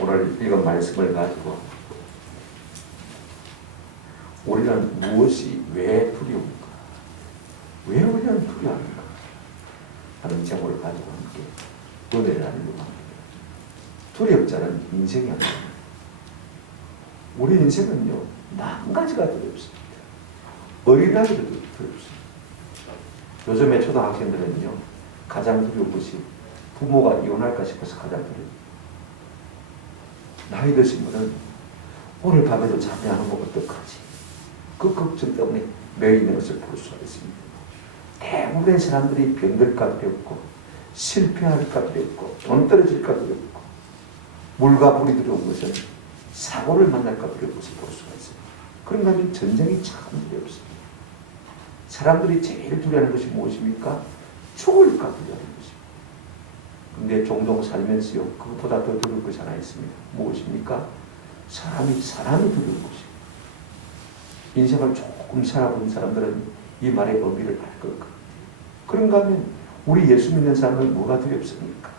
오늘 읽은 말씀을 가지고 우리는 무엇이 왜 두려운가? 왜 우리는 두려워합니까? 하는 제목을 가지고 함께 은혜를 나누려고 합니다. 두렵지 않은 인생이 아닙니다. 우리 인생은요, 만 가지가 두렵습니다. 어린아이도 두렵습니다. 요즘에 초등학생들은요, 가장 두려운 것이 부모가 이혼할까 싶어서 가장 두려워요. 나이 드신 분은 오늘 밤에도 잠이 안 오면 어떡하지? 그 걱정 때문에 매일 있는 것을 볼 수가 있습니다. 대부분의 사람들이 병들까 두렵고, 실패할까 두렵고, 돈 떨어질까 두렵고, 물과 불이 두려운 것은 사고를 만날까 두려운 것을 볼 수가 있습니다. 그런가 하면 전쟁이 참 두렵습니다. 사람들이 제일 두려워하는 것이 무엇입니까? 죽을까 두려워하는 것입니다. 근데 종종 살면서요, 그것보다 더 두려울 것이 하나 있습니다. 무엇입니까? 사람이 두려운 것입니다. 인생을 조금 살아본 사람들은 이 말의 의미를 알 것 같아요. 그런가 하면 우리 예수 믿는 사람은 뭐가 두렵습니까?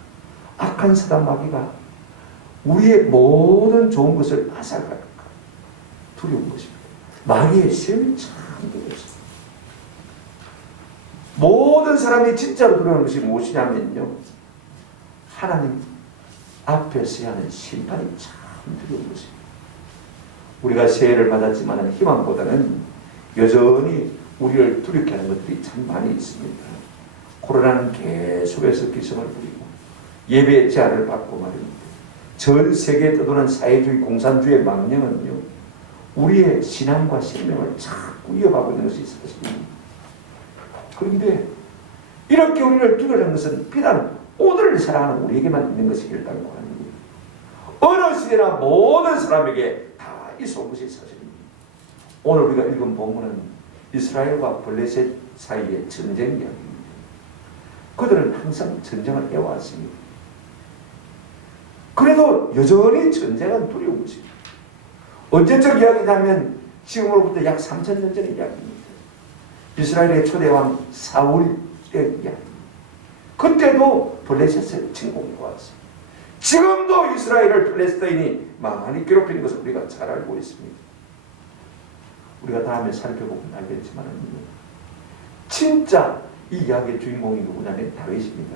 악한 사단 마귀가 우리의 모든 좋은 것을 앗아갈까 두려운 것입니다. 마귀의 시험이 참 두렵습니다. 모든 사람이 진짜로 두려워하는 것이 무엇이냐면요, 하나님 앞에 서야 하는 심판이 참 두려운 것입니다. 우리가 세해를 받았지만 희망보다는 여전히 우리를 두렵게 하는 것들이 참 많이 있습니다. 코로나는 계속해서 기승을 부리고 예배 제한을 받고 말입니다. 전 세계에 떠도는 사회주의 공산주의 망령은요, 우리의 신앙과 생명을 자꾸 위협하고 있는 것이 사실입니다. 그런데 이렇게 우리를 두려워하는 것은 비단 오늘을 사랑하는 우리에게만 있는 것이 일단은 아닙니다. 어느 시대나 모든 사람에게 다 있어온 것이 사실입니다. 오늘 우리가 읽은 본문은 이스라엘과 블레셋 사이의 전쟁 이야기입니다. 그들은 항상 전쟁을 해왔습니다. 그래도 여전히 전쟁은 두려운 것입니다. 언제적 이야기냐면 지금으로부터 약 3000년 전의 이야기입니다. 이스라엘의 초대왕 사울의 이야기입니다. 그때도 블레셋의 침공이 왔습니다. 지금도 이스라엘을 블레셋인이 많이 괴롭히는 것을 우리가 잘 알고 있습니다. 우리가 다음에 살펴보면 알겠지만 진짜 이 이야기의 주인공이 누구냐면 다윗입니다.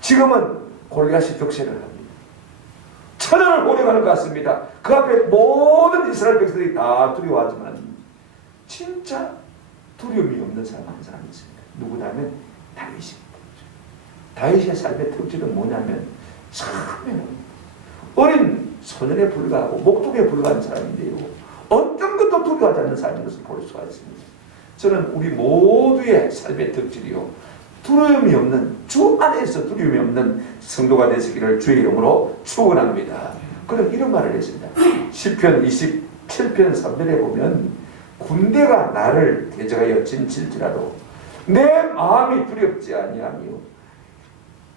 지금은 골리앗이 득세를 합니다. 천하를 호령하는 것 같습니다. 그 앞에 모든 이스라엘 백성들이 다 두려워하지만 진짜 두려움이 없는 사람 한 사람이 있습니다. 누구냐면 다윗입니다. 다윗의 삶의 특징은 뭐냐면 참면 어린 소년에 불과하고 목동에 불과한 사람인데요, 어떤 것도 두려워하지 않는 삶인 것을 볼 수가 있습니다. 저는 우리 모두의 삶의 특질이요, 두려움이 없는, 주 안에서 두려움이 없는 성도가 되시기를 주의 이름으로 축원합니다. 그는 이런 말을 했습니다. 시편 27편 3절에 보면 군대가 나를 대적하여 진칠지라도 내 마음이 두렵지 아니하며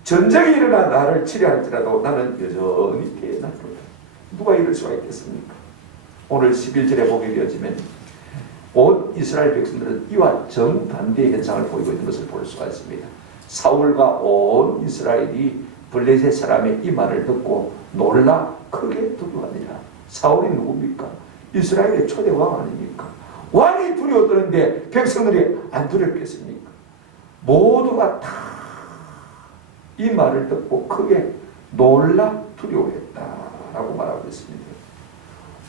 전쟁이 일어나 나를 치려할지라도 나는 여전히 피해나도다. 누가 이럴 수가 있겠습니까? 오늘 11절에 보게 되어지면 온 이스라엘 백성들은 이와 정반대의 현상을 보이고 있는 것을 볼 수가 있습니다. 사울과 온 이스라엘이 블레셋 사람의 이 말을 듣고 놀라 크게 두려워하니라. 사울이 누굽니까? 이스라엘의 초대 왕 아닙니까? 왕이 두려워하는데 백성들이 안 두렵겠습니까? 모두가 다 이 말을 듣고 크게 놀라 두려워했다라고 말하고 있습니다.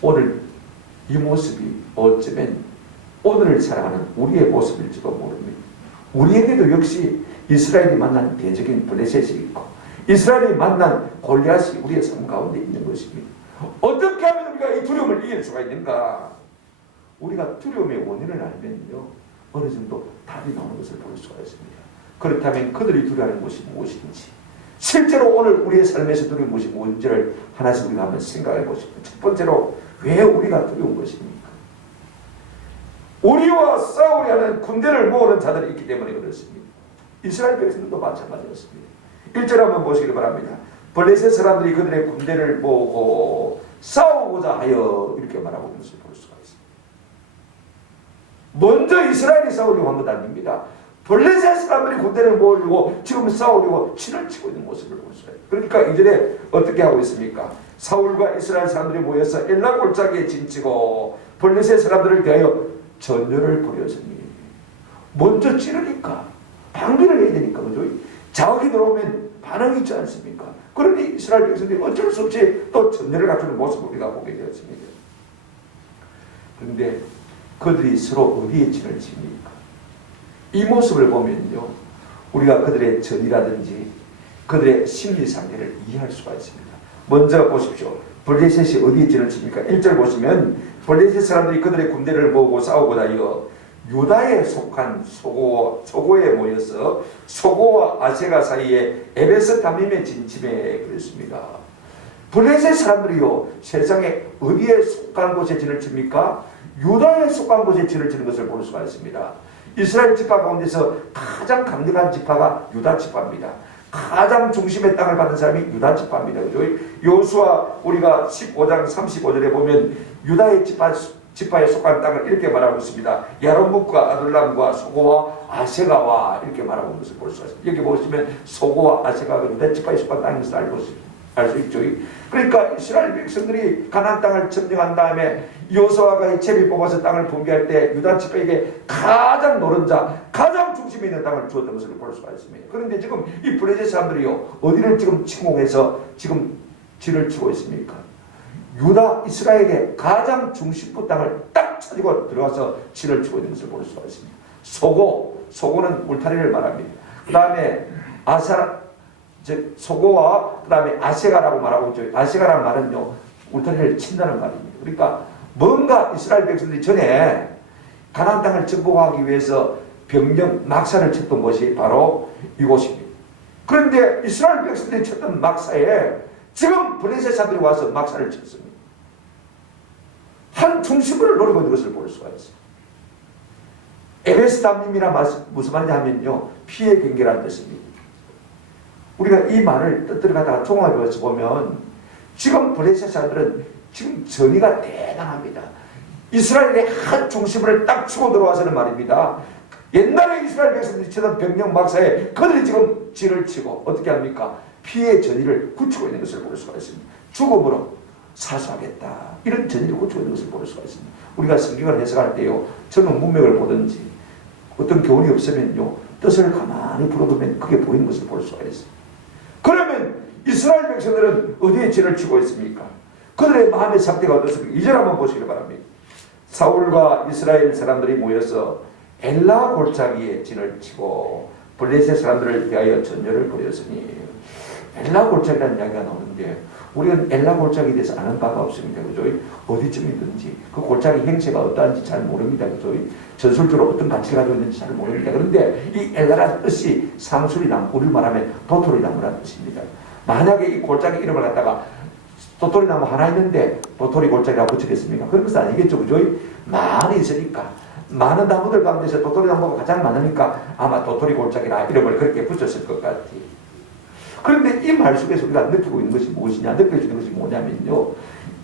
오늘 이 모습이 어쩌면 오늘을 살아가는 우리의 모습일지도 모릅니다. 우리에게도 역시 이스라엘이 만난 대적인 블레셋이 있고 이스라엘이 만난 골리앗이 우리의 삶 가운데 있는 것입니다. 어떻게 하면 우리가 이 두려움을 이길 수가 있는가? 우리가 두려움의 원인을 알면요, 어느 정도 답이 나오는 것을 볼 수가 있습니다. 그렇다면 그들이 두려워하는 것이 무엇인지, 실제로 오늘 우리의 삶에서 두려운 것이 뭔지를 하나씩 우리가 한번 생각해 보십시오. 첫 번째로, 왜 우리가 두려운 것입니까? 우리와 싸우려는 군대를 모으는 자들이 있기 때문에 그렇습니다. 이스라엘 백성들도 마찬가지였습니다. 1절 한번 보시기 바랍니다. 블레셋 사람들이 그들의 군대를 모으고 싸우고자 하여 이렇게 말하고 있는 것을 볼 수가 있습니다. 먼저 이스라엘이 싸우려고 한 것 아닙니다. 블레셋 사람들이 군대를 모으려고 지금 싸우려고 진을 치고 있는 모습을 볼 수가 있어요. 그러니까 이전에 어떻게 하고 있습니까? 사울과 이스라엘 사람들이 모여서 엘라 골짜기에 진치고 블레셋 사람들을 대하여 전열을 벌였으니 먼저 찌르니까 방비를 해야 되니까 그죠? 자극이 들어오면 반응이 있지 않습니까? 그러니 이스라엘 백성들이 어쩔 수 없이 또 전열을 갖추는 모습을 우리가 보게 되었습니다. 그런데 그들이 서로 어디에 진을 칩니까? 이 모습을 보면요, 우리가 그들의 전이라든지 그들의 심리 상태를 이해할 수가 있습니다. 먼저 보십시오. 블레셋이 어디에 진을 칩니까? 1절 보시면 블레셋 사람들이 그들의 군대를 모으고 싸우고 다니어 유다에 속한 소고에 모여서 소고와 아세가 사이에 에베스 다밈에 진침해 그랬습니다. 블레셋 사람들이요, 세상에 어디에 속한 곳에 진을 칩니까? 유다에 속한 곳에 진을 치는 것을 볼 수가 있습니다. 이스라엘 지파 가운데서 가장 강력한 지파가 유다 지파입니다. 가장 중심의 땅을 받은 사람이 유다 지파입니다. 그죠? 여호수아 우리가 15장 35절에 보면 유다의 지파에 속한 땅을 이렇게 말하고 있습니다. 야론묵과 아둘람과 소고와 아세가와 이렇게 말하고 있는 것을 볼 수가 있습니다. 여기 보시면 소고와 아세가가 유다 지파에 속한 땅인 것을 알 수 있죠. 그러니까 이스라엘 백성들이 가나안 땅을 점령한 다음에 여호수아가 이 채비 뽑아서 땅을 분배할 때 유다 지파에게 가장 노른자, 가장 중심에 있는 땅을 주었던 것을 볼 수가 있습니다. 그런데 지금 이 블레셋 사람들이요, 어디를 지금 침공해서 지금 진을 치고 있습니까? 유다 이스라엘의 가장 중심부 땅을 딱 차지고 들어가서 진을 치고 있는 것을 볼 수가 있습니다. 소고는 울타리를 말합니다. 그 다음에 소고와 그 다음에 아세가라고 말하고 있죠. 아세가라는 말은요, 울타리를 친다는 말입니다. 그러니까 뭔가 이스라엘 백성들이 전에 가나안 땅을 정복하기 위해서 병력 막사를 쳤던 곳이 바로 이곳입니다. 그런데 이스라엘 백성들이 쳤던 막사에 지금 블레셋 사람들이 와서 막사를 쳤습니다. 한 중심을 노리고 있는 것을 볼 수가 있습니다. 에베스 담임이란 무슨 말이냐 하면요, 피해 경계라는 뜻입니다. 우리가 이 말을 뜻대로 갖다가 종합해서 보면 지금 블레셋 사람들은 지금 전의가 대단합니다. 이스라엘의 한 중심을 딱 치고 들어와서는 말입니다. 옛날에 이스라엘 백성들이 치던 병력 막사에 그들이 지금 진을 치고 어떻게 합니까? 피해 전의를 굳히고 있는 것을 볼 수가 있습니다. 죽음으로 사수하겠다, 이런 전의를 굳히고 있는 것을 볼 수가 있습니다. 우리가 성경을 해석할 때요, 저는 문맥을 보든지 어떤 교훈이 없으면요, 뜻을 가만히 풀어두면 그게 보이는 것을 볼 수가 있습니다. 그러면 이스라엘 백성들은 어디에 진을 치고 있습니까? 그들의 마음의 상태가 어떻습니까? 2절 한번 보시기 바랍니다. 사울과 이스라엘 사람들이 모여서 엘라 골짜기에 진을 치고 블레셋 사람들을 대하여 전열을 벌였으니, 엘라 골짜기라는 이야기가 나오는데 우리는 엘라 골짜기에 대해서 아는 바가 없습니다. 그죠? 어디쯤이든지 그 골짜기 행세가 어떠한지 잘 모릅니다. 그죠? 전술적으로 어떤 가치를 가지고 있는지 잘 모릅니다. 그런데 이 엘라라는 뜻이 상수리나무, 우리를 말하면 도토리나무라는 뜻입니다. 만약에 이 골짜기 이름을 갖다가 도토리나무 하나 있는데 도토리 골짜기라고 붙이겠습니까? 그런 것은 아니겠죠. 그죠? 많이 있으니까, 많은 나무들 가운데서 도토리나무가 가장 많으니까 아마 도토리 골짜기라 이름을 그렇게 붙였을 것 같아요. 그런데 이 말 속에서 우리가 느끼고 있는 것이 무엇이냐, 느껴지는 것이 뭐냐면요,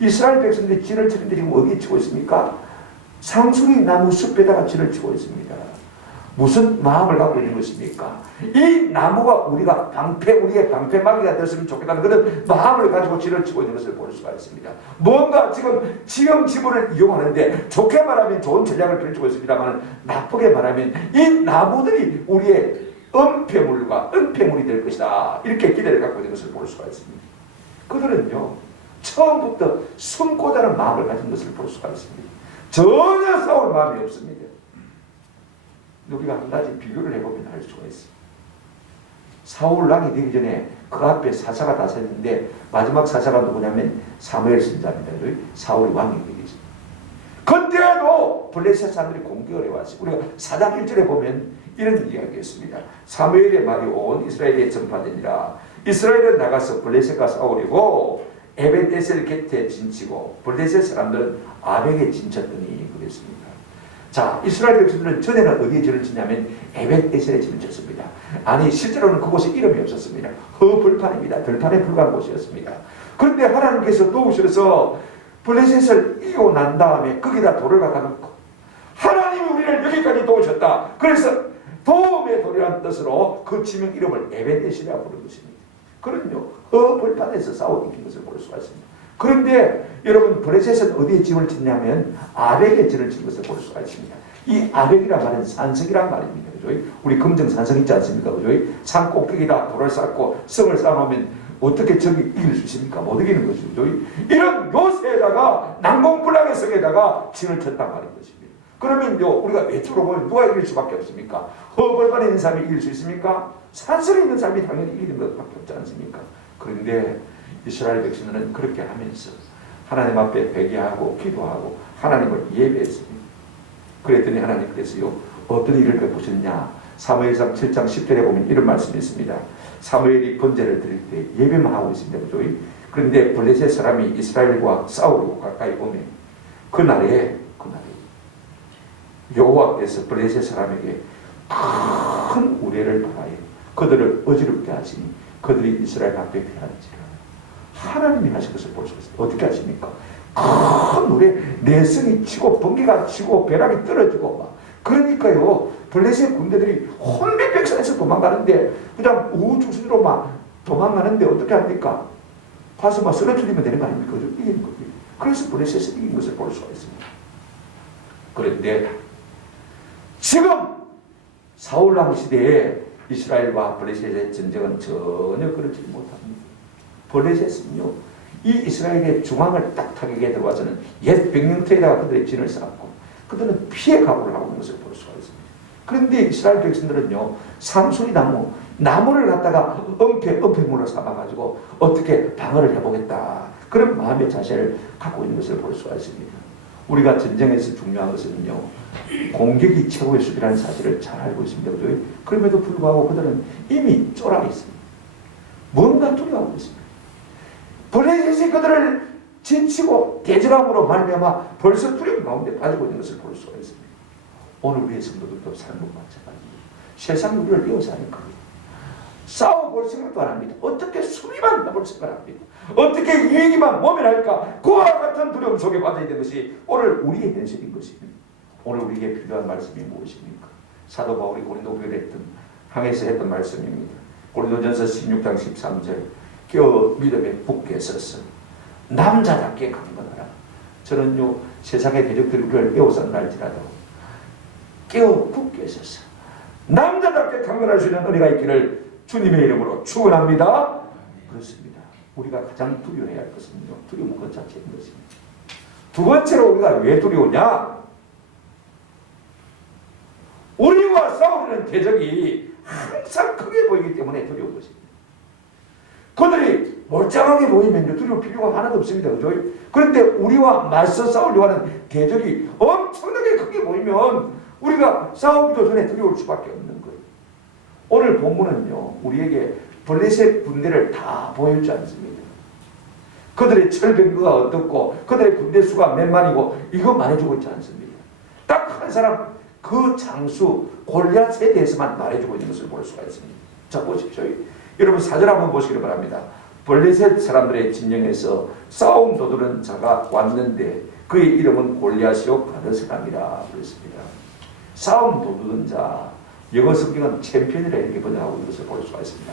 이스라엘 백성들이 진을 치는데 지금 어디에 치고 있습니까? 상수리 나무 숲에다가 진을 치고 있습니다. 무슨 마음을 갖고 있는 것입니까? 이 나무가 우리가 우리의 방패막이가 되었으면 좋겠다는 그런 마음을 가지고 진을 치고 있는 것을 볼 수가 있습니다. 뭔가 지금 지형지물을 이용하는데 좋게 말하면 좋은 전략을 펼치고 있습니다만, 나쁘게 말하면 이 나무들이 우리의 은폐물이 될 것이다, 이렇게 기대를 갖고 있는 것을 볼 수가 있습니다. 그들은요, 처음부터 숨고자는 마음을 가진 것을 볼 수가 있습니다. 전혀 싸울 마음이 없습니다. 우리가 한 가지 비교를 해보면 알 수가 있습니다. 사울 왕이 되기 전에 그 앞에 사사가 다 섰는데 마지막 사사가 누구냐면 사무엘 선지자입니다. 사울이 왕이 되기 전에. 그때도 블레셋 사람들이 공격을 해왔어요. 우리가 4장 1절에 보면 이런 이야기였습니다. 사무엘의 말이 온 이스라엘에 전파되니라. 이스라엘은 나가서 블레셋과 싸우려고 에벤에셀 곁에 진치고 블레셋 사람들은 아벡에 진쳤더니 그랬습니다. 자, 이스라엘 백성들은 전에는 어디에 진을 치냐면 에벤에셀에 진을 쳤습니다. 아니, 실제로는 그곳에 이름이 없었습니다. 허벌판입니다. 들판에 불과한 곳이었습니다. 그런데 하나님께서 도우셔서 블레셋을 이기고 난 다음에 거기다 돌을 갖다 놓고, 하나님이 우리를 여기까지 도우셨다. 그래서 도움의 돌이라는 뜻으로 그 지명 이름을 에베데시라 부른 것입니다. 그런요, 벌판에서 싸워 이긴 것을 볼 수가 있습니다. 그런데 여러분, 블레셋은 어디에 진을 짓냐면 아벡에 진을 짓는 것을 볼 수가 있습니다. 이 아벡이란 말은 산성이란 말입니다. 그죠? 우리 금정 산성 있지 않습니까? 그죠? 산 꼭대기다 돌을 쌓고 성을 쌓아놓으면 어떻게 적이 이길 수 있습니까? 못 이기는 것이죠. 그죠? 이런 요새에다가 난공불락의 성에다가 진을 쳤단 말인 것입니다. 그러면요, 우리가 외적으로 보면 누가 이길 수밖에 없습니까? 허벌판에 있는 사람이 이길 수 있습니까? 산성에 있는 사람이 당연히 이기는 것밖에 없지 않습니까? 그런데 이스라엘 백성들은 그렇게 하면서 하나님 앞에 회개하고 기도하고 하나님을 예배했습니다. 그랬더니 하나님 그래서요, 어떤 일을 베푸셨냐? 사무엘상 7장 10절에 보면 이런 말씀이 있습니다. 사무엘이 번제를 드릴 때 예배만 하고 있습니다. 그죠? 그런데 블레셋 사람이 이스라엘과 싸우려고 가까이 오면 그날에 여호와께서 블레셋 사람에게 큰 우레를 바라요. 그들을 어지럽게 하시니 그들이 이스라엘 앞에 피하는지라. 하나님이 하신 것을 볼 수 있어요. 어떻게 하십니까? 큰 우레, 내성이 치고 번개가 치고 벼락이 떨어지고 막. 그러니까요, 블레셋 군대들이 혼백 백성에서 도망가는데 그냥 우후죽순으로 막 도망가는데 어떻게 합니까? 가서 막 쓰러뜨리면 되는 거 아닙니까? 이기는 거예요. 그래서 블레셋이 이긴 것을 볼 수가 있습니다. 그런데 지금 사울왕 시대에 이스라엘과 블레셋의 전쟁은 전혀 그렇지 못합니다. 블레셋은요, 이 이스라엘의 중앙을 딱 타격에 들어와서는 옛 병영터에다가 그들의 진을 쌓았고 그들은 피해 각오를 하고 있는 것을 볼 수가 있습니다. 그런데 이스라엘 백성들은요, 상수리 나무를 갖다가 엄폐물로 삼아가지고 어떻게 방어를 해보겠다, 그런 마음의 자세를 갖고 있는 것을 볼 수가 있습니다. 우리가 전쟁에서 중요한 것은요, 공격이 최고의 수비라는 사실을 잘 알고 있습니다. 그죠? 그럼에도 불구하고 그들은 이미 쫄아 있습니다. 뭔가 두려워하고 있습니다. 블레셋이 그들을 진치고 대적함으로 말미암아 벌써 두려움 가운데 빠지고 있는 것을 볼 수가 있습니다. 오늘 우리의 성도들도 삶과 마찬가지입니다. 세상이 우리를 이어서 하는 거예요. 싸워볼 생각도 안 합니다. 어떻게 수비만 해볼 생각을 합니다. 어떻게 유행이만 모면할까, 그와 같은 두려움 속에 빠져 있는 것이 오늘 우리의 현실인 것입니다. 오늘 우리에게 필요한 말씀이 무엇입니까? 사도 바울이 고린도 교회에 했던 항에서 했던 말씀입니다. 고린도전서 16장 13절, 깨어 믿음에 굳게 서서 남자답게 강건하라. 저는요, 세상의 대적들이 우리를 에워싼다 할지라도 깨어 굳게 서서 남자답게 강건할 수 있는 은혜가 있기를 주님의 이름으로 축원합니다. 그렇습니다. 우리가 가장 두려워해야 할 것은요, 두려움은 그 자체인 것입니다. 두 번째로 우리가 왜 두려우냐? 우리와 싸우는 대적이 항상 크게 보이기 때문에 두려운 것입니다. 그들이 멀쩡하게 보이면 두려울 필요가 하나도 없습니다. 그죠? 그런데 우리와 맞서 싸우려고 하는 대적이 엄청나게 크게 보이면 우리가 싸우기도 전에 두려울 수밖에 없는 거예요. 오늘 본문은요, 우리에게 블레셋 군대를 다 보여주지 않습니다. 그들의 철병거가 어떻고 그들의 군대 수가 몇 만이고 이거 말해주고 있지 않습니다. 딱 한 사람, 그 장수 골리앗에 대해서만 말해주고 있는 것을 볼 수가 있습니다. 자, 보십시오. 여러분 사절 한번 보시기를 바랍니다. 블레셋 사람들의 진영에서 싸움 도두는 자가 왔는데 그의 이름은 골리앗이요 가드사람이라 그랬습니다. 싸움 도두는 자, 영어 성경은 챔피언이라 이렇게 번역하고 있는 것을 볼 수가 있습니다.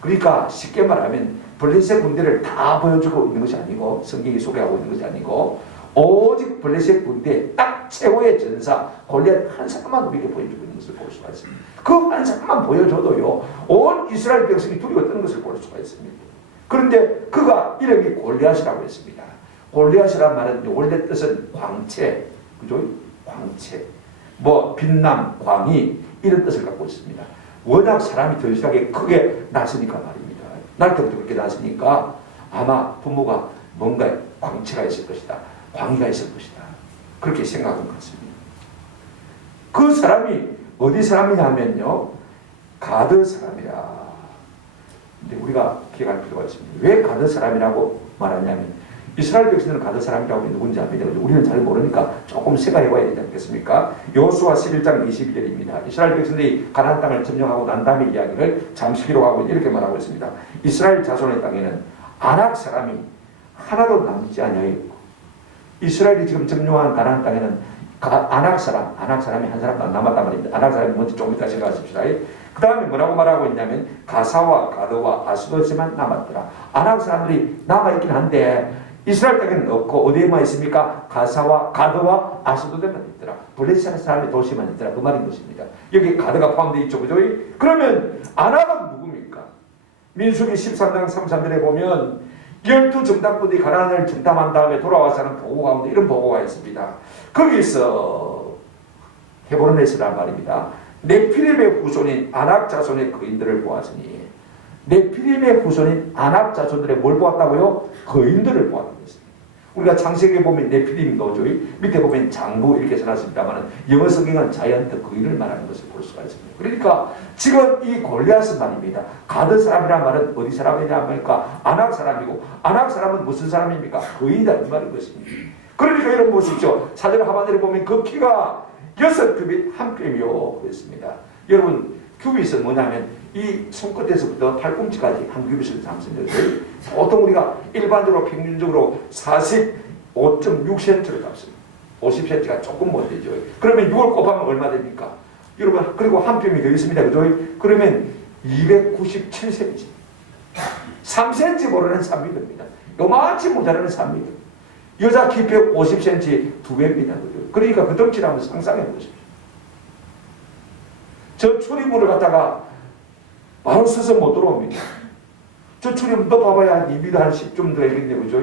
그러니까 쉽게 말하면 블레셋 군대를 다 보여주고 있는 것이 아니고, 성경이 소개하고 있는 것이 아니고, 오직 블레셋 군대 딱 최고의 전사 골리앗 한 사람만 우리에게 보여주고 있는 것을 볼 수가 있습니다. 그 한 사람만 보여줘도요, 온 이스라엘 백성이 두려워 떠는 것을 볼 수가 있습니다. 그런데 그가 이름이 골리앗이라고 했습니다. 골리앗이란 말은 원래 뜻은 광채, 그죠? 광채, 뭐 빛남, 광이, 이런 뜻을 갖고 있습니다. 워낙 사람이 덜실하게 크게 났으니까 말입니다. 날 때부터 그렇게 났으니까 아마 부모가 뭔가 광채가 있을 것이다, 광의가 있을 것이다, 그렇게 생각한 것 같습니다. 그 사람이 어디 사람이냐면요, 가드 사람이라. 근데 우리가 기억할 필요가 있습니다. 왜 가드 사람이라고 말하냐면, 이스라엘 백성들은 가드 사람이라고 누군지 압니다. 우리는 잘 모르니까 조금 생각해봐야 되지 않겠습니까? 여호수아 11장 22절입니다. 이스라엘 백성들이 가나안 땅을 점령하고 난 다음의 이야기를 잠시 기록하고 이렇게 말하고 있습니다. 이스라엘 자손의 땅에는 아낙 사람이 하나도 남지 아니하였고, 이스라엘이 지금 점령한 가나안 땅에는 아낙 사람이 한 사람도 남았단 말입니다. 아낙 사람이 뭔지 조금 이따 생각하십시다. 그 다음에 뭐라고 말하고 있냐면 가사와 가드와 아스돗에만 남았더라. 아낙 사람들이 남아있긴 한데 이스라엘 땅에는 없고 어디에만 있습니까? 가사와 가드와 아스돗에만 있더라. 블레셋 사람의 도시만 있더라. 그 말인 것입니다. 여기 가드가 포함되어 있죠. 그죠? 그러면 아낙은 누굽니까? 민수기 13장 33절에 보면 12정탐꾼이 가나안을 정탐한 다음에 돌아와서는 보고가 오는데 이런 보고가 있습니다. 거기서 헤브론에서란 말입니다. 네피림의 후손인 아낙 자손의 거인들을 보았으니, 네피림의 후손인 아낙 자손들의 뭘 보았다고요? 거인들을 보았다고 했습니다. 우리가 창세기에 보면 네피림 노조의 밑에 보면 장부 이렇게 써놨습니다만 영어 성경은 자이언트 거인을 말하는 것을 볼 수가 있습니다. 그러니까 지금 이 골리앗은 말입니다. 가드 사람이란 말은 어디 사람이냐 말입니까? 아낙 사람이고, 아낙 사람은 무슨 사람입니까? 거인이다 이 말인 것입니다. 그러니까 여러분 보십시오. 사절 하반절에 보면 그 키가 6규빗 1뼘이요 그랬습니다. 여러분 규빗은 뭐냐면 이 손끝에서부터 팔꿈치까지 한 규빗을 잡습니다. 보통 우리가 일반적으로 평균적으로 45.6cm를 잡습니다. 50cm가 조금 못 되죠. 그러면 6을 곱하면 얼마 됩니까? 여러분 그리고 한 뼘이 더 있습니다. 그죠? 그러면 297cm. 3cm 모르는 3m입니다. 요만치 모자라는 3m. 여자 키 150cm 2배입니다. 그러니까 그 덩치를 한번 상상해 보십시오. 저 출입문을 갖다가 바로 서서 못 들어옵니다. 저 출입문 또 봐봐야 한 2m 한 10좀 더 있겠네. 그죠?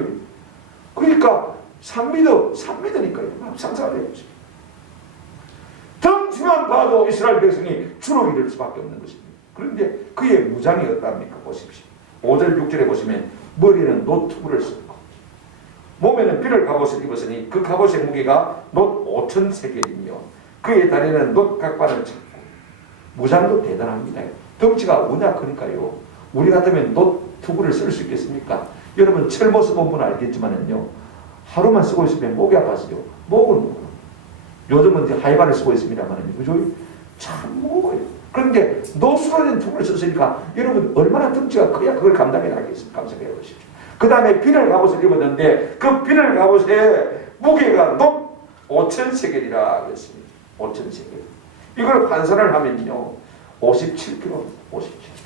그러니까 3m니까요. 상상을 해보십시오. 덩치만 봐도 이스라엘 백성이 주눅이 될 수밖에 없는 것입니다. 그런데 그의 무장이 어떠합니까? 보십시오. 5절 6절에 보시면 머리는 노트구를 쓰고 몸에는 비를 갑옷을 입었으니 그 갑옷의 무게가 놋 5,000세겔이며 그의 다리는 놋 각반을 찾고 무장도 대단합니다. 덩치가 워낙 크니까요. 우리 같으면 놋 투구를 쓸 수 있겠습니까? 여러분 철모습 본분 알겠지만은요. 하루만 쓰고 있으면 목이 아팠어요. 목은 요즘은 이제 하이바를 쓰고 있습니다만은 그죠? 참 무거워요. 그런데 노수로 된 투구를 썼으니까 여러분 얼마나 덩치가 커야 그걸 감당해 나겠습니까? 감상해 보십시오. 그 다음에 비늘 갑옷을 입었는데 그 비늘 갑옷의 무게가 놋 5,000세겔이라 그랬습니다. 5,000세겔. 이걸 환산을 하면요. 57kg, 57kg.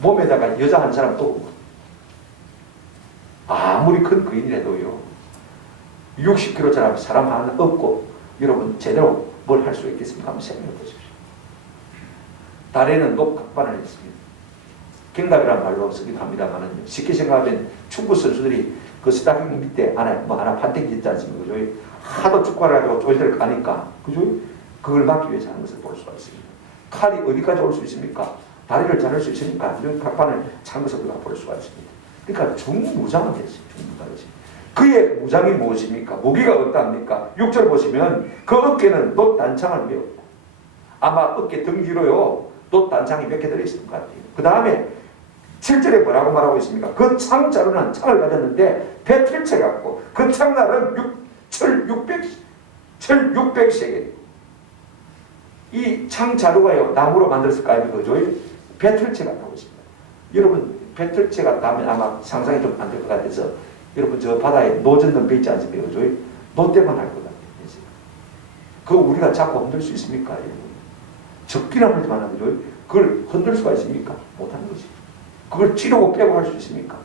몸에다가 여자 한 사람 또 아무리 큰 거인이라도요. 60kg짜리 사람 하나 없고 여러분 제대로 뭘 할 수 있겠습니까? 한번 생각해 보십시오. 달에는 놋 각반을 했습니다. 갱답이라는 말로 쓰기도 합니다만 쉽게 생각하면 축구 선수들이 그 스타킹 밑에 안에 뭐 하나 판때기 있지 않습니까? 그죠? 하도 축구를 하고 조이를 가니까 그죠? 그걸 막기 위해서 하는 것을 볼 수가 있습니다. 칼이 어디까지 올 수 있습니까? 다리를 자를 수 있으니까 이런 각반을 찬 것을 우리가 볼 수가 있습니다. 그러니까 중무장을 했어요. 중무장을 했어요. 그의 무장이 무엇입니까? 무기가 어떠합니까? 6절 보시면 그 어깨는 놋 단창을 메었고 아마 어깨 등 뒤로요 놋 단창이 몇 개 들어있을 것 같아요. 그 다음에 7절에 뭐라고 말하고 있습니까? 그 창자루는 창을 가졌는데 배틀채 같고 그 창날은 철 600세겔. 이 창자루가요 나무로 만들었을 거 아닙니까? 그죠? 배틀채 같다고 있습니다. 여러분 배틀채 같다면 아마 상상이 좀 안 될 것 같아서 여러분 저 바다에 노젓는 배 있지 않습니까? 그죠? 노때만 할 것 같아요. 그거 우리가 잡고 흔들 수 있습니까? 적기나 하지만 그죠? 그걸 흔들 수가 있습니까? 못하는 것이죠. 그걸 찌르고 빼고 할 수 있습니까?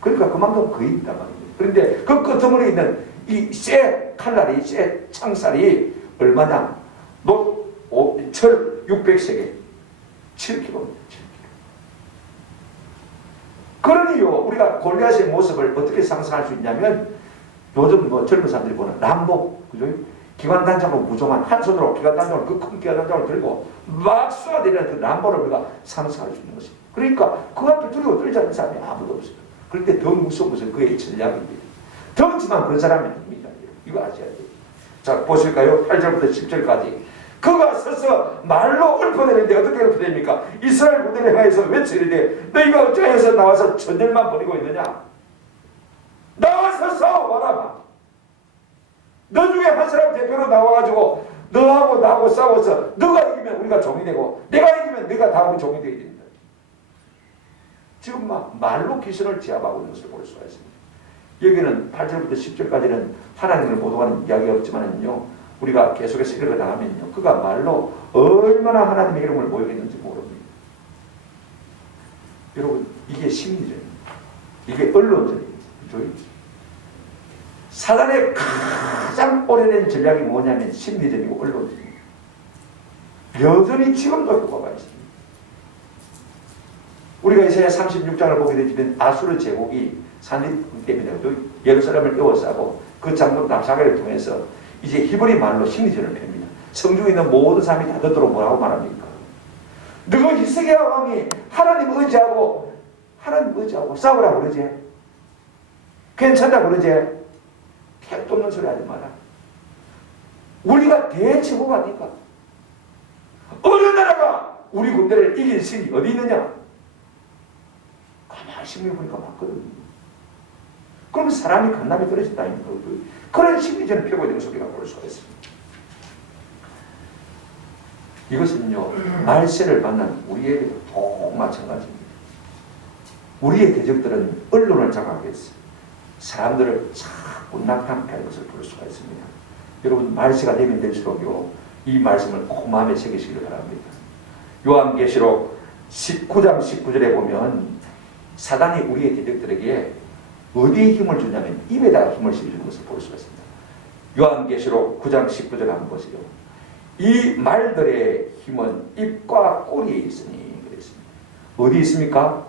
그러니까 그만큼 거의 있단 말입니다. 그런데 그 끄트머리에 있는 이 쇠 칼날이, 쇠 창살이 얼마냐? 철 600세겔, 7kg. 그러니요, 우리가 골리앗의 모습을 어떻게 상상할 수 있냐면, 요즘 뭐 젊은 사람들이 보는 람보, 그죠? 기관단장으로 무종한 한 손으로 기관단장을 그 큰 기관단장을 들고 막 쏘아대는 그 람보를 우리가 상상할 수 있는 것입니다. 그러니까 그 앞에 두려워 떨지 않는 사람이 아무도 없어요. 그럴 때 더 무서운 것은 그의 전략입니다. 덩치만 그런 사람이 아닙니다. 이거 아셔야 돼요. 자, 보실까요? 8절부터 10절까지. 그가 서서 말로 읊어대는데 어떻게 읊어댑니까? 이스라엘 군대를 향해서 외치는데 너희가 어찌해서 나와서 전쟁만 벌이고 있느냐? 나와서 싸워봐라. 너 중에 한 사람 대표로 나와가지고 너하고 나하고 싸워서 너가 이기면 우리가 종이 되고 내가 이기면 너가 다 우리 종이 되게 된다. 지금 막 말로 귀신을 제압하고 있는 것을 볼 수가 있습니다. 여기는 8절부터 10절까지는 하나님을 모독하는 이야기가 없지만은요, 우리가 계속해서 읽어 나가면요, 그가 말로 얼마나 하나님의 이름을 모욕했는지 모릅니다. 여러분, 이게 심리전입니다. 이게 언론전입니다. 그죠? 사단의 가장 오래된 전략이 뭐냐면 심리전이고 언론전입니다. 여전히 지금도 효과가 있습니다. 우리가 이사야 36장을 보게 되면 아수르 제국이 산립 때문에 예루살렘을 에워싸고 그 장군 납사가를 통해서 이제 히브리 말로 심리전을 펴니다. 성중에 있는 모든 사람이 다 듣도록 뭐라고 말합니까? 너가 히스기야 왕이 하나님 의지하고 싸우라고 그러지? 괜찮다고 그러지? 택도 없는 소리 하지 마라. 우리가 대제국 아닙니까? 어느 나라가 우리 군대를 이긴 신이 어디 있느냐? 가만히 심리 보니까 맞거든. 그럼 사람이 간남이 떨어진다는 거거든. 그런 심리전을 펴고 있는 소리가 볼 수가 있습니다. 이것은요, 말세를 만난 우리에게도 꼭 마찬가지입니다. 우리의 대적들은 언론을 장악해서 사람들을 자꾸 낙담케 하는 것을 볼 수가 있습니다. 여러분, 말세가 되면 될수록요, 이 말씀을 꼭 마음에 새기시길 바랍니다. 요한계시록 19장 19절에 보면 사단이 우리의 대적들에게 어디에 힘을 주냐면 입에다가 힘을 실어주는 것을 볼 수가 있습니다. 요한계시록 9장 19절 한번 보세요. 이 말들의 힘은 입과 꼬리에 있으니 그랬습니다. 어디 있습니까?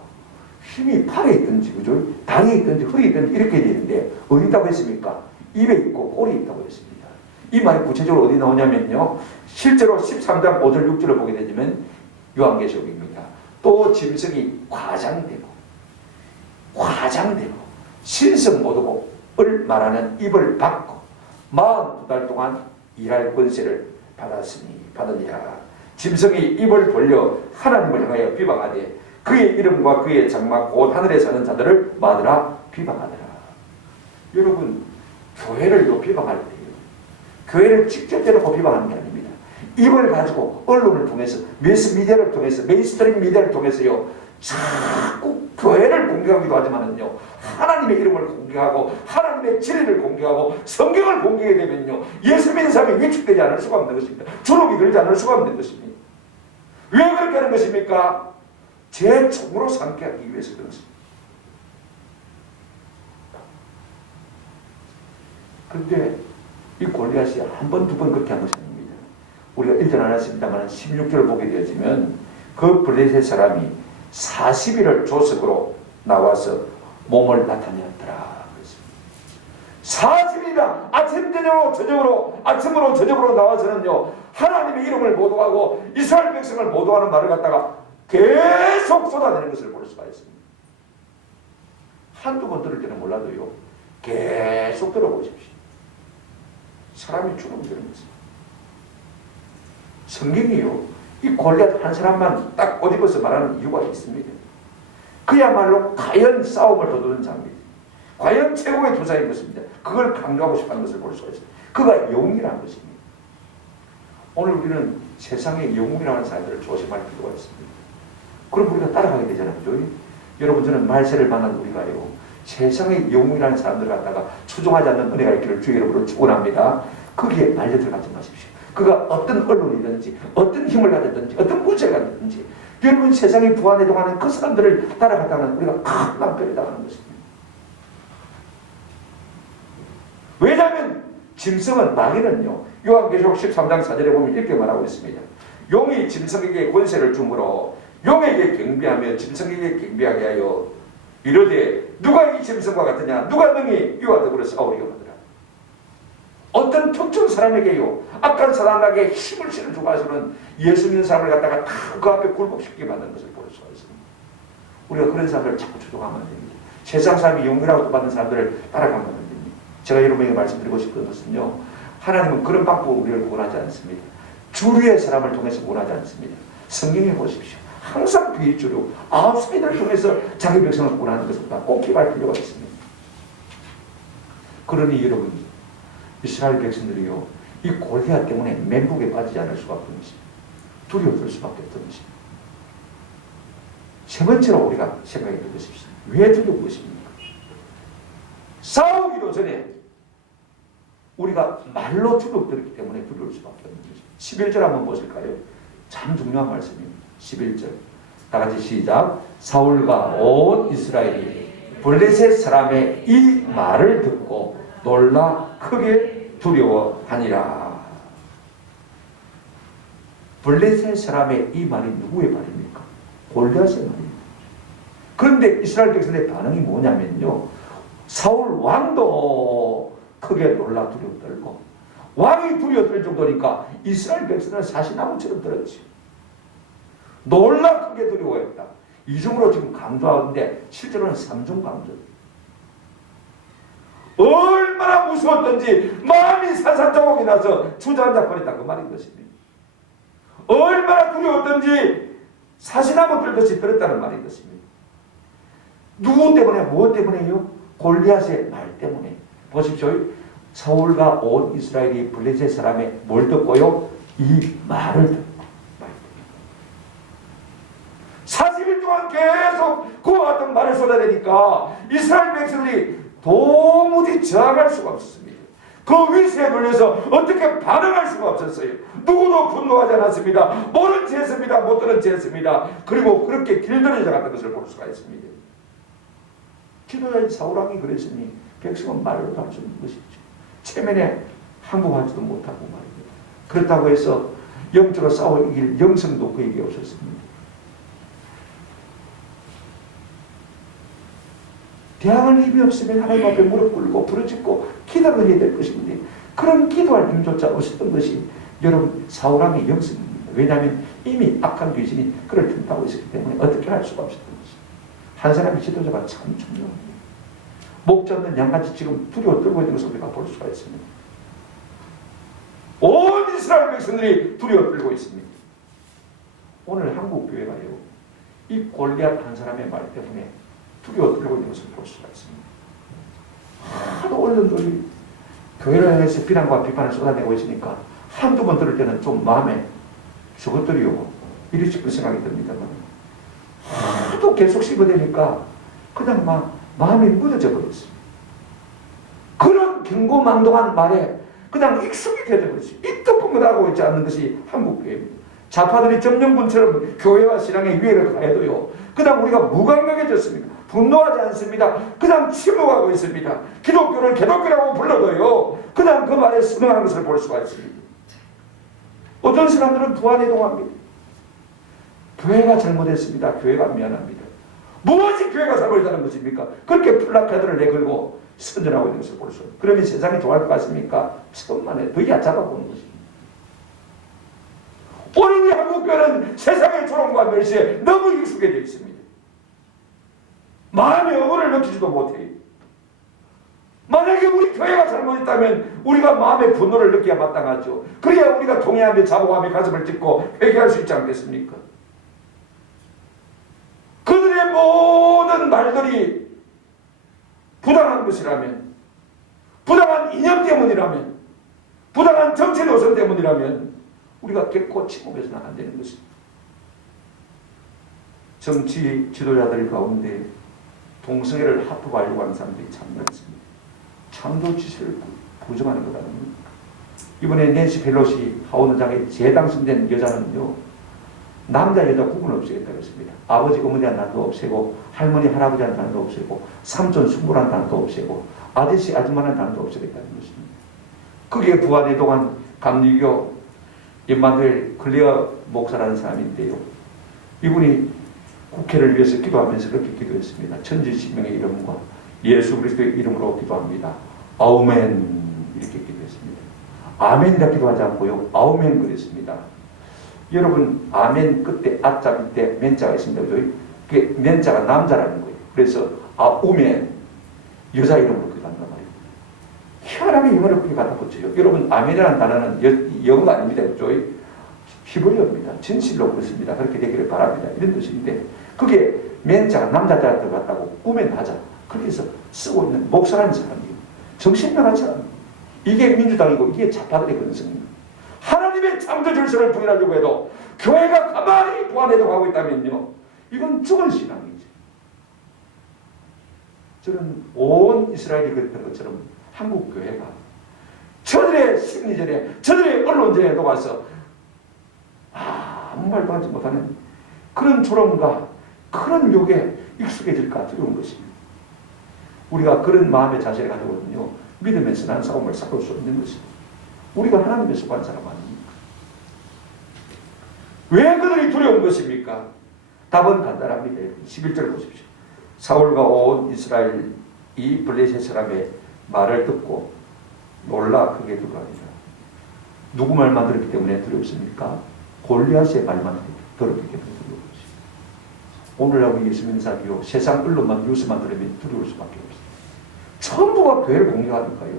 힘이 팔에 있든지, 그죠? 다리에 있든지, 허리에 있든지 이렇게 되는데 어디 있다고 했습니까? 입에 있고 꼬리에 있다고 했습니다. 이 말이 구체적으로 어디 나오냐면요, 실제로 13장 5절 6절을 보게 되면 요한계시록입니다. 또 짐승이 과장되고 신성모독을 말하는 입을 받고 42달 동안 일할 권세를 받으니라. 짐승이 입을 벌려 하나님을 향하여 비방하되 그의 이름과 그의 장막 곧 하늘에 사는 자들을 마더라 비방하더라. 여러분, 교회를 또 비방할 때요, 교회를 직접 대놓고 비방하는 게 아닙니다. 입을 가지고 언론을 통해서, 매스미디어를 통해서, 메인스트림 미디어를 통해서요, 자꾸 교회를 공격하기도 하지만은요, 하나님의 이름을 공격하고 하나님의 진리를 공격하고 성경을 공격하게 되면요, 예수 믿는 사람이 위축되지 않을 수가 없는 것입니다. 주눅이 들지 않을 수가 없는 것입니다. 왜 그렇게 하는 것입니까? 제 총으로 삼게 하기 위해서 그렇습니다. 그런데 이 골리앗이 한 번, 두 번 그렇게 한 것이 아닙니다. 우리가 1절 안 했습니다만 16절을 보게 되어지면 그 블레셋 사람이 40일을 조석으로 나와서 몸을 나타내었더라. 40일이나 아침으로 저녁으로 나와서는요, 하나님의 이름을 모독하고 이스라엘 백성을 모독하는 말을 갖다가 계속 쏟아내는 것을 볼 수가 있습니다. 한두 번 들을 때는 몰라도요, 계속 들어보십시오. 사람이 주눅드는 것입니다. 성경이요, 이 골리앗 한 사람만 딱 옷 입어서 말하는 이유가 있습니다. 그야말로 가연 싸움을 거두는 자입니다. 과연 최고의 투사인 것입니다. 그걸 강조하고 싶어하는 것을 볼 수가 있습니다. 그가 영웅이라는 것입니다. 오늘 우리는 세상의 영웅이라는 사람들을 조심할 필요가 있습니다. 그럼 우리가 따라가게 되잖아요. 그죠? 여러분, 저는 말세를 만난 우리가요, 세상의 영웅이라는 사람들 갖다가 추종하지 않는 은혜가 있기를 주의 이름으로 축원합니다. 거기에 말려 들어가지 마십시오. 그가 어떤 언론이든지 어떤 힘을 가졌든지 어떤 문제가 가졌든지, 여러분, 세상에 부안해동하는 그 사람들을 따라갔다는 우리가 큰 낭패를 당하는 것입니다. 왜냐하면 짐승은, 마귀는요, 요한계시록 13장 4절에 보면 이렇게 말하고 있습니다. 용이 짐승에게 권세를 주므로 용에게 경배하며 짐승에게 경배하게 하여 이르되 누가 이 짐승과 같으냐, 누가 능히 이와 더불어 싸우리요 하더라. 어떤 특정 사람에게요, 악한 사람에게 힘을 실어주고 해서는 예수 믿는 사람을 갖다가 다 그 앞에 굴복시키게 만드는 것을 볼 수가 있습니다. 우리가 그런 사람들을 자꾸 추종하면 안 됩니다. 세상 사람이 영이라고 받는 사람들을 따라가면 안 됩니다. 제가 여러분에게 말씀드리고 싶은 것은요, 하나님은 그런 방법을 우리를 원하지 않습니다. 주류의 사람을 통해서 원하지 않습니다. 성경에 보십시오. 항상 비주류, 아웃사이더를 통해서 자기 백성을 원하는 것을 꼭 기억할 필요가 있습니다. 그러니 여러분, 이스라엘 백성들이요, 이 골리앗 때문에 멘붕에 빠지지 않을 수가 없는 것입니다. 두려워질 수밖에 없는 것입니다. 세 번째로 우리가 생각해 보십시오. 왜 두려운 것입니까? 싸우기도 전에 우리가 말로 주눅들었기 때문에 두려울 수밖에 없는 것입니다. 11절 한번 보실까요? 참 중요한 말씀입니다. 11절 다 같이 시작. 사울과 온 이스라엘이 블레셋 사람의 이 말을 듣고 놀라 크게 두려워하니라. 블레셋 사람의 이 말이 누구의 말입니까? 골리앗의 말입니다. 그런데 이스라엘 백성의 반응이 뭐냐면요, 사울 왕도 크게 놀라 두려워 떨고, 왕이 두려워 떨 정도니까 이스라엘 백성은 사시나무처럼 들었지. 놀라 크게 두려워했다. 이중으로 지금 강조하는데 실제로는 삼중 강조. 얼마나 무서웠던지 마음이 산산조각이 나서 주저앉아 버렸다, 그 말인 것입니다. 얼마나 두려웠던지 사시나무 들듯이 들었다는 말인 것입니다. 누구 때문에, 무엇 때문에요? 골리앗의 말 때문에. 보십시오. 사울과 온 이스라엘이 블레셋 사람의 뭘 듣고요? 이 말을 듣고. 40일 동안 계속 그와 같은 말을 쏟아내니까 이스라엘 백성들이 도무지 저항할 수가 없었습니다. 그 위세에 눌려서 어떻게 반응할 수가 없었어요. 누구도 분노하지 않았습니다. 모른 채 했습니다. 못 들은 채 했습니다. 그리고 그렇게 길들여져 갔던 것을 볼 수가 있습니다. 기도자인 사울왕이 그랬으니 백성은 말로 할 수 있는 것이죠. 체면에 항복하지도 못하고 말입니다. 그렇다고 해서 영적으로 싸워 이길 영성도 그에게 없었습니다. 대항할 힘이 없으면 하나님 앞에 무릎 꿇고 부르짖고 기도를 해야 될 것인데 그런 기도할 힘조차 없었던 것이 여러분 사울왕의 영성입니다. 왜냐하면 이미 악한 귀신이 그를 틈타고 있었기 때문에 어떻게 할 수가 없었던 것입니다. 한 사람의 지도자가 참 중요합니다. 목자 없는 양같이 지금 두려워 떨고 있는 것을 우리가 볼 수가 있습니다. 온 이스라엘 백성들이 두려워 떨고 있습니다. 오늘 한국교회가요, 이 골리앗 한 사람의 말 때문에 두려워 떨고 있는 것을 볼 수가 있습니다. 하도 언론들이 교회를 향해서 비난과 비판을 쏟아내고 있으니까 한두 번 들을 때는 좀 마음에 저것들이요 이리 싶은 생각이 듭니다만 하도 계속 씹어대니까 그냥 막 마음이 무뎌져 버렸어요. 그런 경고망동한 말에 그냥 익숙이 되어 버렸어요. 입도 뻥긋하고 있지 않는 것이 한국교회입니다. 좌파들이 점령군처럼 교회와 신앙의 위해를 가해도요, 그냥 우리가 무감각해졌습니다. 분노하지 않습니다. 그냥 침묵하고 있습니다. 기독교를 개독교라고 불러도요, 그냥 그 말에 순응하는 것을 볼 수가 있습니다. 어떤 사람들은 부안해동합니다. 교회가 잘못했습니다. 교회가 미안합니다. 무엇이 교회가 잘못했다는 것입니까? 그렇게 플라카드를 내걸고 선전하고 있는 것을 볼 수 있습니다. 그러면 세상이 좋아할 것 같습니까? 천만에 더 얕잡아보는 것입니다. 오늘 이 한국교회는 세상의 조롱과 멸시에 너무 익숙해져 있습니다. 마음의 억울을 느끼지도 못해요. 만약에 우리 교회가 잘못했다면 우리가 마음의 분노를 느껴야 마땅하죠. 그래야 우리가 동의하며 자복하며 가슴을 찢고 회개할 수 있지 않겠습니까? 그들의 모든 말들이 부당한 것이라면, 부당한 이념 때문이라면, 부당한 정치 노선 때문이라면 우리가 결코 침묵해서는 안 되는 것입니다. 정치 지도자들 가운데 동성애를 합법화하려고 하는 사람들이 참 많습니다. 창조 지시를 부정하는 것 아닙니까? 이번에 낸시 펠로시 하원의장에 재당선된 여자는요, 남자 여자 구분 없애겠다고 했습니다. 아버지 어머니한 단도 없애고, 할머니 할아버지한 단도 없애고, 삼촌 숙모란 단도 없애고, 아저씨 아줌마란 단도 없애겠다는 것입니다. 거기에 부안해동한 감리교 임마누엘 클레어 목사라는 사람인데요, 이분이 국회를 위해서 기도하면서 그렇게 기도했습니다. 천지신명의 이름과 예수 그리스도의 이름으로 기도합니다. 아우멘, 이렇게 기도했습니다. 아멘이라 기도하지 않고요, 아우멘 그랬습니다. 여러분, 아멘 끝에 아자 밑에 맨자가 있습니다. 그게 맨자가 남자라는 거예요. 그래서 아우멘, 여자 이름으로 기도한단 말이에요. 희한하게 영어를 그렇게 갖다 붙여요. 여러분, 아멘이라는 단어는 영어가 아닙니다. 히브리어입니다. 진실로 그렇습니다. 그렇게 되기를 바랍니다. 이런 뜻인데, 그게 맨자가 남자자가 들어갔다고 우멘하자, 그렇게 해서 쓰고 있는 목사라는 사람이에요. 정신나간 사람이에요. 이게 민주당이고 이게 좌파들의 근성입니다. 하나님의 창조 질서를 부인하려고 해도 교회가 가만히 부안해동하고 있다면요, 이건 죽은 신앙이죠. 저는 온 이스라엘이 그랬던 것처럼 한국 교회가 저들의 심리전에, 저들의 언론전에 녹아서 아무 말도 하지 못하는 그런 조롱과 그런 욕에 익숙해질까 두려운 것입니다. 우리가 그런 마음의 자세를 가지고는요, 믿음에서 난 싸움을 싸울 수 없는 것입니다. 우리가 하나님의 속한 사람 아닙니까? 왜 그들이 두려운 것입니까? 답은 간단합니다. 11절 보십시오. 사울과 온 이스라엘이 블레셋 사람의 말을 듣고 놀라 크게 두려워합니다. 누구 말만 들었기 때문에 두려웠습니까? 골리앗의 말만 들었기 때문에 두려운 것입니다. 오늘날 예수 믿는 사람이요, 세상 언론만 뉴스만 들으면 두려울 수밖에 없어요. 전부가 교회를 공격하니까요.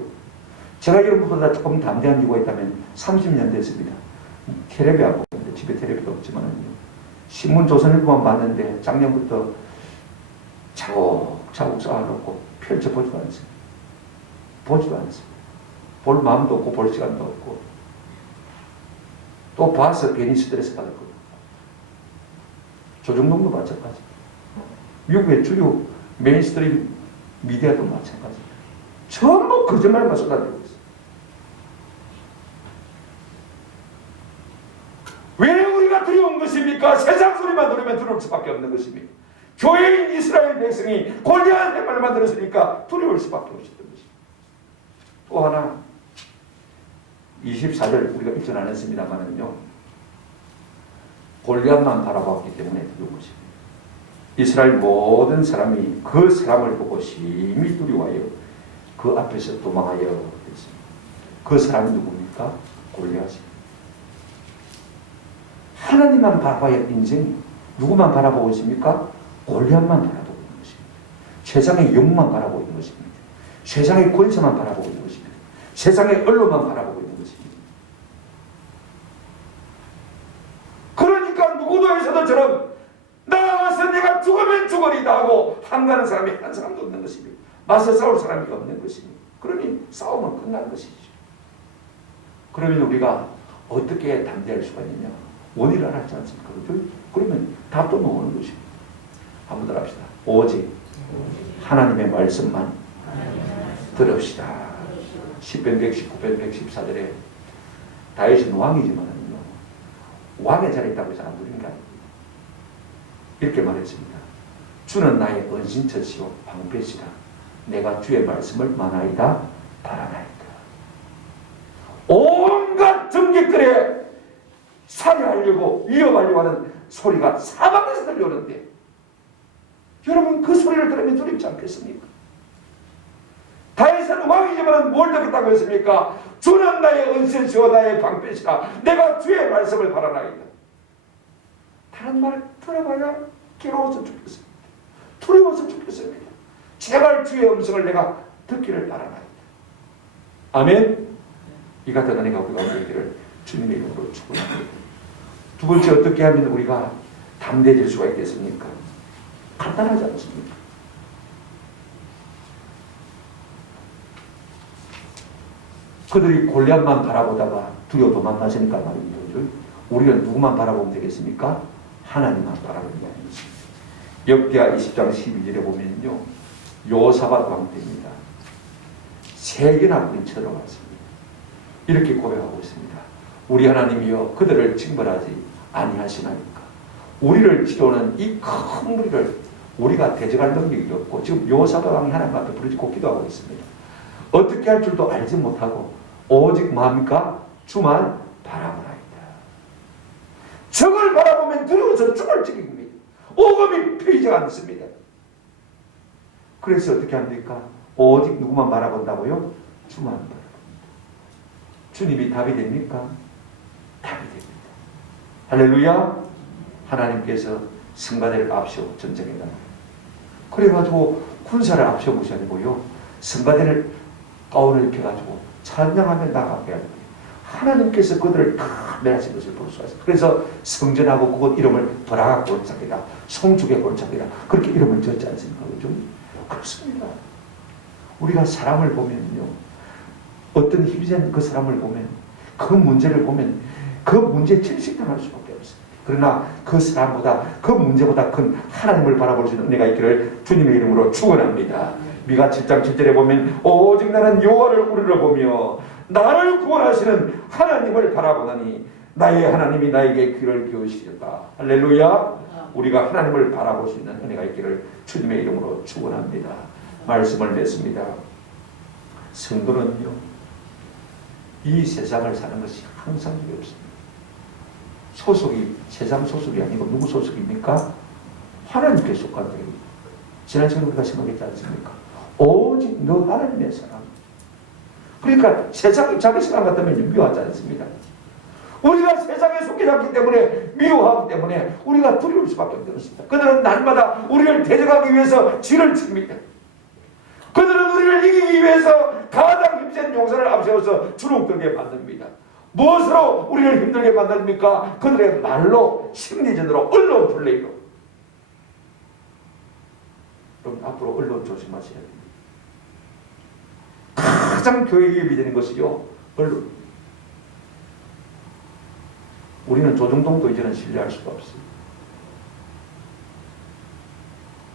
제가 여러분보다 조금 담대한 이유가 있다면 30년 됐습니다. 텔레비 안 보는데, 집에 텔레비도 없지만은요, 신문 조선일보만 봤는데 작년부터 차곡차곡 쌓아놓고 펼쳐보지도 않습니다. 보지도 않습니다. 볼 마음도 없고 볼 시간도 없고, 또 봐서 괜히 스트레스 받을 거예요. 조중동도 마찬가지. 미국의 주요 메인스트림 미디어도 마찬가지. 전부 거짓말만 쏟아내고 있어요. 왜 우리가 두려운 것입니까? 세상 소리만 들으면 두려울 수밖에 없는 것입니다. 교회인 이스라엘 백성이 골리앗의 말만 들었으니까 두려울 수밖에 없었던 것입니다. 또 하나 24절 우리가 읽지 않았습니다만은요, 골리앗만 바라봤기 때문에 두려운 것입니다. 이스라엘 모든 사람이 그 사람을 보고 심히 두려워하여 그 앞에서 도망하여 했습니다. 그 사람이 누굽니까? 골리앗입니다. 하나님만 바라봐야 인생이, 누구만 바라보고 있습니까? 골리앗만 바라보고 있는 것입니다. 세상의 영웅만 바라보고 있는 것입니다. 세상의 권세만 바라보고 있는 것입니다. 세상의 언론만 바라보고 있는 것입니다. 그러니까 누구도에서도처럼 나와서 내가 죽으면 죽으리다 하고 한가는 사람이 한 사람도 없는 것입니다. 맞서 싸울 사람이 없는 것입니다. 그러니 싸움은 끝난 것이죠. 그러면 우리가 어떻게 담대할 수가 있느냐? 원인을 알았지 않습니까? 그러면 답도 나오는 것입니다. 한번 더 합시다. 오직 하나님의 말씀만 들읍시다. 10편 119편 114절에 다윗은 왕이지만요, 왕의 자리에 있다고 해서 안 누린 게 아닙니다. 이렇게 말했습니다. 주는 나의 은신처시요 방패시라. 내가 주의 말씀을 만하이다 바라나이다. 온갖 정객들의 살해하려고 위협하려고 하는 소리가 사방에서 들려오는데, 여러분 그 소리를 들으면 두렵지 않겠습니까? 다윗은 왕이지만 뭘 듣겠다고 했습니까? 주는 나의 은신시오 나의 방패시라. 내가 주의 말씀을 바라나이다. 다른 말을 들어봐야 괴로워서 죽겠습니다. 두려워서 죽겠습니다. 제발 주의 음성을 내가 듣기를 바라나이다. 아멘. 이 같은 은혜가 우리가 오기를 주님의 이름으로 축원합니다. 두 번째, 어떻게 하면 우리가 담대해질 수가 있겠습니까? 간단하지 않습니까? 그들이 골리앗만 바라보다가 두려워 도망가시니까 말입니다. 우리는 누구만 바라보면 되겠습니까? 하나님만 바라보면 되겠습니다. 역대하 20장 12절에 보면요, 요사밧 왕 때입니다. 세계나 군이 쳐들어왔습니다. 이렇게 고백하고 있습니다. 우리 하나님이여 그들을 징벌하지 아니하시나이까. 우리를 치료하는 이 큰 무리를 우리가 대적할 능력이 없고, 지금 요사밧 왕이 하나님 앞에 부르짖고 기도하고 있습니다. 어떻게 할 줄도 알지 못하고 오직 뭡니까? 주만 바라보나이다. 적을 바라보면 두려워서 죽을 지경입니다. 오금이 피지 않습니다. 그래서 어떻게 합니까? 오직 누구만 바라본다고요? 주만 바라봅니다. 주님이 답이 됩니까? 답이 됩니다. 할렐루야. 하나님께서 성가대를 앞세워 전쟁에 나가요. 그래가지고 군사를 앞세워 보셔야 되고요, 성가대를 가운을 입혀가지고 찬양하며 나가게 하는 거예요. 하나님께서 그들을 다 멸하신 것을 볼 수가 있어요. 그래서 성전하고 그곳 이름을 브라가 골짜기다, 성죽의 골짜기다, 그렇게 이름을 지었지 않습니까? 그죠? 그렇습니다. 우리가 사람을 보면요, 어떤 힘이 센 그 사람을 보면, 그 문제를 보면 그 문제에 질식당할 수밖에 없어요. 그러나 그 사람보다, 그 문제보다 큰 하나님을 바라볼 수 있는 은혜가 있기를 주님의 이름으로 축원합니다. 미가 7장 7절에 보면 오직 나는 여호와를 우리를 보며 나를 구원하시는 하나님을 바라보나니 나의 하나님이 나에게 귀를 기울이시리다. 할렐루야. 우리가 하나님을 바라볼 수 있는 은혜가 있기를 주님의 이름으로 축원합니다. 말씀을 맺습니다. 성도는요, 이 세상을 사는 것이 항상 어렵습니다. 소속이 세상 소속이 아니고 누구 소속입니까? 하나님께 속한 자입니다. 지난 시간에 우리가 생각했지 않습니까? 오직 너 하나님의 사람. 그러니까 세상이 자기 사람 같다면 미워하지 않습니다. 우리가 세상에 속해 있기 때문에 미워하기 때문에 우리가 두려울 수밖에 없습니다. 그들은 날마다 우리를 대적하기 위해서 진을 칩니다. 그들은 우리를 이기기 위해서 가장 힘센 용사를 앞세워서 주눅들게 만듭니다. 무엇으로 우리를 힘들게 만듭니까? 그들의 말로, 심리전으로, 언론 플레이로. 여러분 앞으로 언론 조심하셔야 됩니다. 가장 교회에 위협이 되는 것이요, 언론. 우리는 조정동도 이제는 신뢰할 수가 없어요.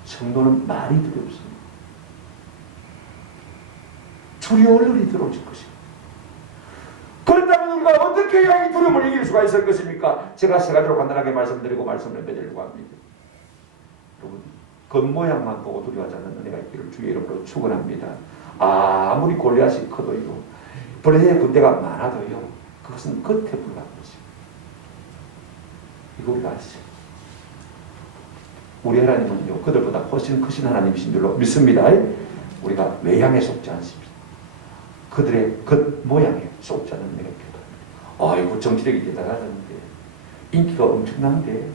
성도는 말이 두렵습니다. 주류 언론이 들어오실 것입니다. 그렇다면 우리가 어떻게 해야 이 두려움을 이길 수가 있을 것입니까? 제가 세 가지로 간단하게 말씀드리고 말씀을 맺으려고 합니다. 여러분, 겉모양만 보고 두려워하지 않는 은혜가 있기를 주의 이름으로 축원합니다. 아무리 골리앗이 커도요, 벌레의 군대가 많아도요, 그것은 겉에 불과한 것입니다. 이거 우리가 아시죠? 우리 하나님은요, 그들보다 훨씬 크신 하나님이신 줄로 믿습니다. 우리가 외양에 속지 않습니다. 그들의 겉모양에 속지 않는 은혜가 있다. 아이고, 정치력이 대단하던데, 인기가 엄청난데,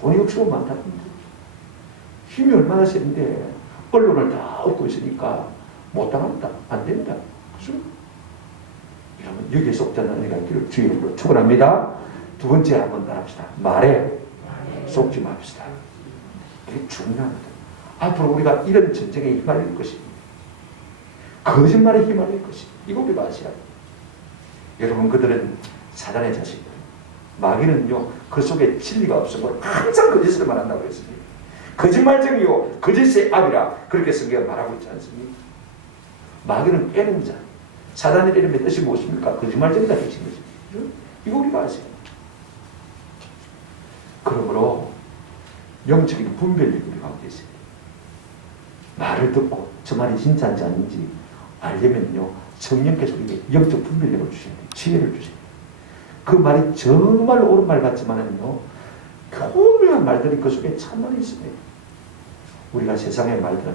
돈이 없어도 많다던데, 힘이 얼마나 센데, 언론을 다 얻고 있으니까 못당한다, 안 된다. 그죠? 이러면 여기에 속지 않는 은혜가 있기를 주의 이름으로 축원합니다. 두 번째 한번 따라합시다. 말에 속지 맙시다. 이게 중요합니다. 앞으로 우리가 이런 전쟁에 휘말릴 것입니다. 거짓말에 휘말릴 것입니다. 이거 우리가 아셔야 합니다. 여러분, 그들은 사단의 자식들. 마귀는요, 그 속에 진리가 없으므로 항상 거짓을 말한다고 했습니다. 거짓말쟁이요, 거짓의 압이라 그렇게 성경에 말하고 있지 않습니까? 마귀는 깨는 자. 사단의 이름의 뜻이 무엇입니까? 거짓말쟁이다 하신 것입니다. 이거 우리가 아셔야 합니다. 그러므로 영적인 분별력이 우리 가운데 있습니다. 말을 듣고 저 말이 진짜인지 아닌지 알려면요, 성령께서 우리에게 영적 분별력을 주셔야 돼요. 지혜를 주셔야 돼요. 그 말이 정말 옳은 말 같지만은요, 교묘한 말들이 그 속에 참말이 있습니다. 우리가 세상의 말들은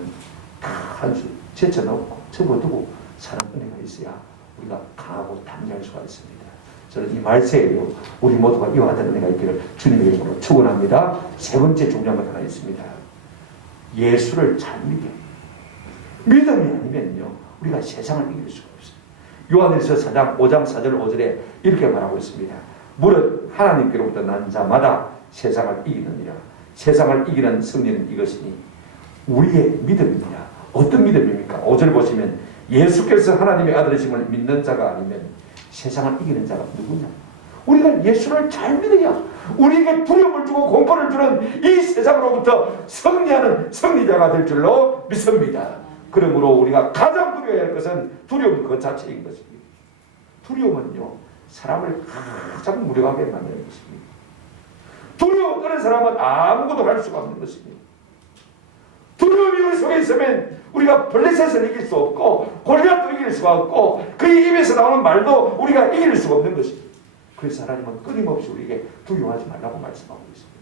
다 한 수 제쳐놓고 접어두고 사는 은혜가 있어야 우리가 강하고 담대할 수가 있습니다. 저는 이 말세에요, 우리 모두가 이와 같은 은혜가 있기를 주님의 이름으로 축원합니다. 세 번째 중요한 것 하나 있습니다. 예수를 잘 믿어요. 믿음이 아니면요, 우리가 세상을 이길 수가 없어요. 요한일서 4장 5장 4절 5절에 이렇게 말하고 있습니다. 무릇 하나님께로부터 난 자마다 세상을 이기느니라. 세상을 이기는 승리는 이것이니 우리의 믿음이니라. 어떤 믿음입니까? 5절 보시면 예수께서 하나님의 아들이심을 믿는 자가 아니면 세상을 이기는 자가 누구냐? 우리가 예수를 잘 믿어야 우리에게 두려움을 주고 공포를 주는 이 세상으로부터 승리하는 승리자가 될 줄로 믿습니다. 그러므로 우리가 가장 두려워야 할 것은 두려움 그 자체인 것입니다. 두려움은요, 사람을 가장 무력하게 만드는 것입니다. 두려움 없는 사람은 아무것도 할 수가 없는 것입니다. 두려움이 우리 속에 있으면 우리가 블레셋을 이길 수 없고 골리앗도 이길 수가 없고 그의 입에서 나오는 말도 우리가 이길 수가 없는 것입니다. 그래서 하나님은 끊임없이 우리에게 두려워하지 말라고 말씀하고 있습니다.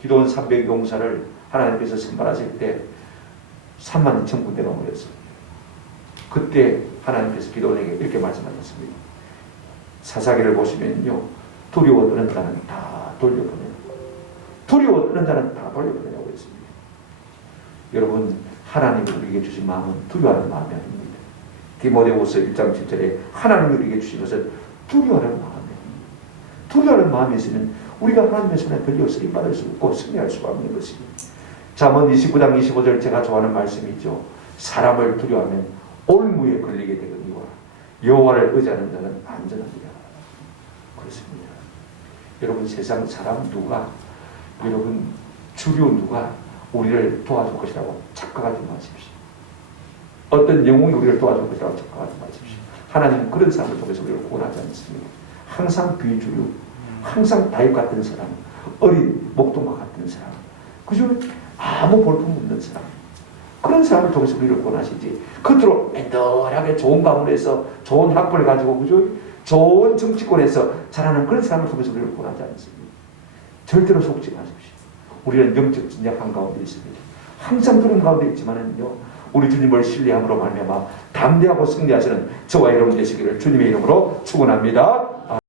기도원 300 용사를 하나님께서 선발하실 때 32,000군데가 모였습니다. 그때 하나님께서 기도원에게 이렇게 말씀하셨습니다. 사사기를 보시면요, 두려워 떠는 자는 다 돌려보내고 두려워 떠는 자는 다 돌려보내라고 했습니다. 여러분, 하나님이 우리에게 주신 마음은 두려워하는 마음이 아닙니다. 디모데후서 1장 7절에 하나님이 우리에게 주신 것은 두려워하는 마음이에요. 두려워하는 마음이 있으면 우리가 하나님의 손에 들려 쓰임받을 수 없고 승리할 수가 없는 것입니다. 잠언 29장 25절 제가 좋아하는 말씀이죠. 사람을 두려워하면 올무에 걸리게 되거니와 여호와를 의지하는 자는 안전하리라. 그렇습니다. 여러분, 세상 사람 누가, 여러분 주류 누가 우리를 도와줄 것이라고 착각하지 마십시오. 어떤 영웅이 우리를 도와줄 것이라고 착각하지 마십시오. 하나님은 그런 사람을 통해서 우리를 구원하지 않습니다. 항상 비주류, 항상 다윗 같은 사람, 어린 목동과 같은 사람, 그죠? 아무 볼품 없는 사람, 그런 사람을 통해서 우리를 구원하시지. 겉으로 맨들하게 좋은 가문에서 좋은 학벌을 가지고, 그죠? 좋은 정치권에서 자라는 그런 사람을 통해서 우리를 구원하지 않습니다. 절대로 속지 마십시오. 우리는 영적 진약한 가운데 있습니다. 항상 그런 가운데 있지만은요, 우리 주님을 신뢰함으로 말미암아 담대하고 승리하시는 저와 여러분 되시기를 주님의 이름으로 축원합니다.